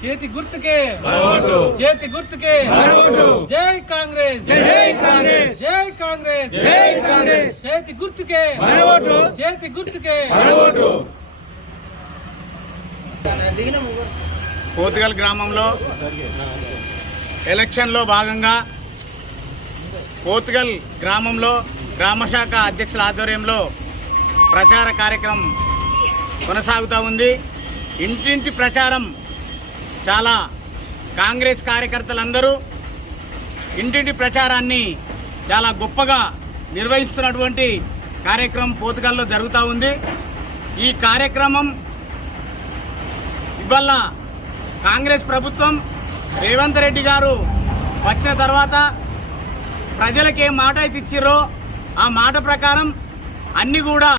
చేతి గుర్తుకే చేతి గుర్తుకే జై కాంగ్రెస్ జై కాంగ్రెస్ జై కాంగ్రెస్ జై కాంగ్రెస్ చేతి గుర్తుకే చేతి గుర్తుకే పోతుగల్ గ్రామంలో ఎలక్షన్లో భాగంగా పోతుగల్ గ్రామంలో గ్రామశాఖ అధ్యక్షుల ఆధ్వర్యంలో ప్రచార కార్యక్రమం కొనసాగుతూ ఉంది. ఇంటింటి ప్రచారం చాలా కాంగ్రెస్ కార్యకర్తలందరూ ఇంటింటి ప్రచారాన్ని చాలా గొప్పగా నిర్వహిస్తున్నటువంటి కార్యక్రమం పోతుగల్లో జరుగుతూ ఉంది. ఈ కార్యక్రమం ఇవాళ కాంగ్రెస్ ప్రభుత్వం రేవంత్ రెడ్డి గారు వచ్చిన తర్వాత ప్రజలకు ఏ మాట అయితే ఇచ్చిర్రో ఆ మాట ప్రకారం అన్నీ కూడా